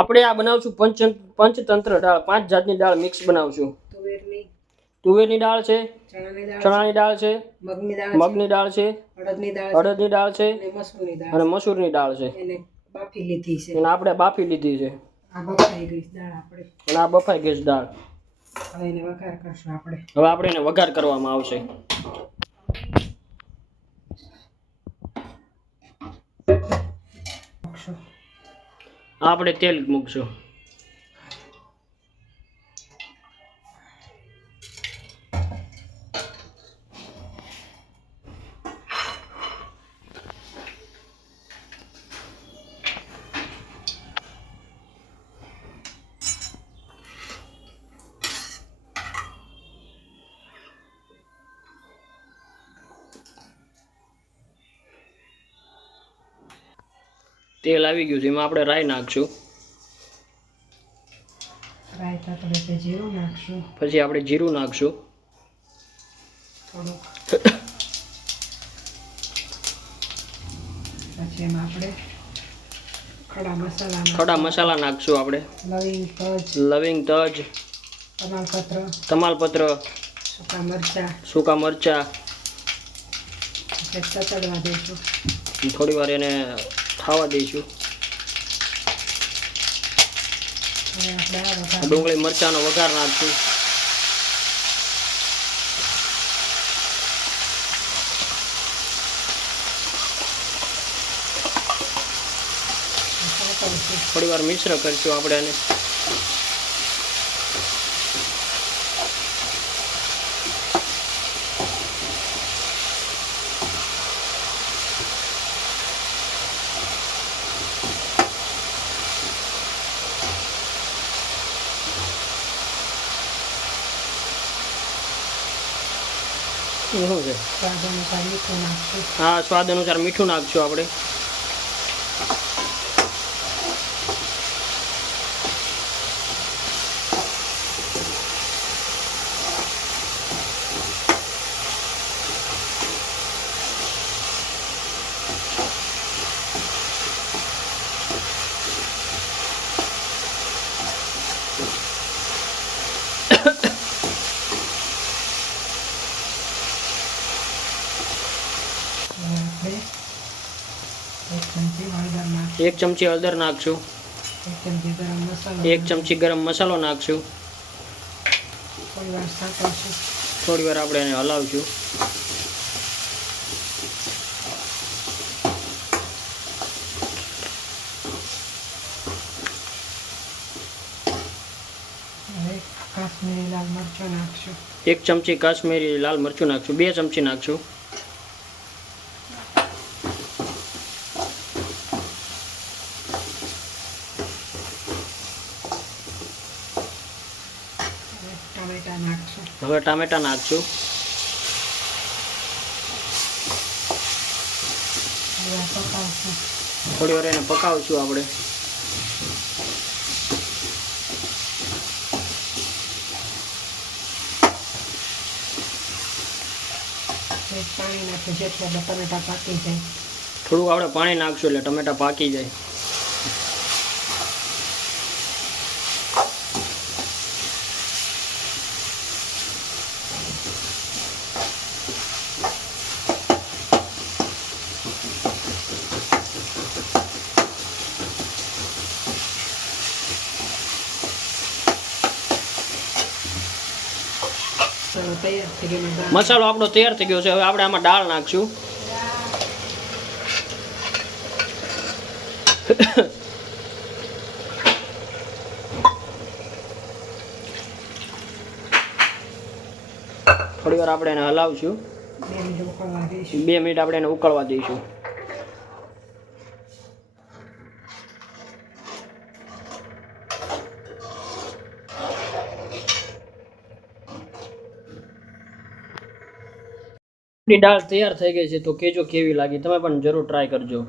આપણે આ બનાવશું પંચતંત્ર દાળ, 5 જાતની દાળ મિક્સ બનાવશું. તુવેરની દાળ છે, ચણાની દાળ છે, મગની દાળ છે, અડદની દાળ છે અને મસૂરની દાળ છે. અને આપણે બાફી લીધી છે. અને આ બફાઈ ગઈ છે દાળ. હવે આપણે એને વઘાર કરવામાં આવશે. આપણે તેલ મૂકશું. તેલ આવી ગયું છે, એમાં આપણે રાઈ નાખશું. પછી આપણે જીરું નાખશું. પછી એમાં આપણે ખડા મસાલા નાખશું. આપણે લવિંગ, તજ, તમાલપત્ર, સૂકા મરચા. થોડી વાર એને ખાવા દઈશું. ડુંગળી મરચાંનો વઘાર નાખશું. થોડી વાર મિશ્ર કરીશું આપણે એને. હા, સ્વાદ અનુસાર મીઠું નાખશું આપણે. એક ચમચી હળદર નાખશું. 1 ચમચી ગરમ મસાલો નાખશું. થોડી વાર આપણે એને હલાવશું. કાશ્મીરી લાલ મરચું નાખશું. 1 ચમચી કાશ્મીરી લાલ મરચું નાખશું. 2 ચમચી નાખશું. હવે ટામેટા નાખશું. થોડી વાર એને પકાવશું આપણે. પાણી નાખશું જેટલા ટમેટા પાકી જાય. થોડુંક આપણે પાણી નાખશું એટલે ટમેટા પાકી જાય. મસાલો આપણો તૈયાર થઈ ગયો છે. હવે આપણે આમાં દાળ નાખશું. થોડી વાર આપણે એને હલાવશું. 2 મિનિટ આપણે એને ઉકળવા દઈશું. દાળ તૈયાર થઈ ગઈ છે, તો કેજો કેવી લાગી. તમે પણ જરૂર ટ્રાય કરજો.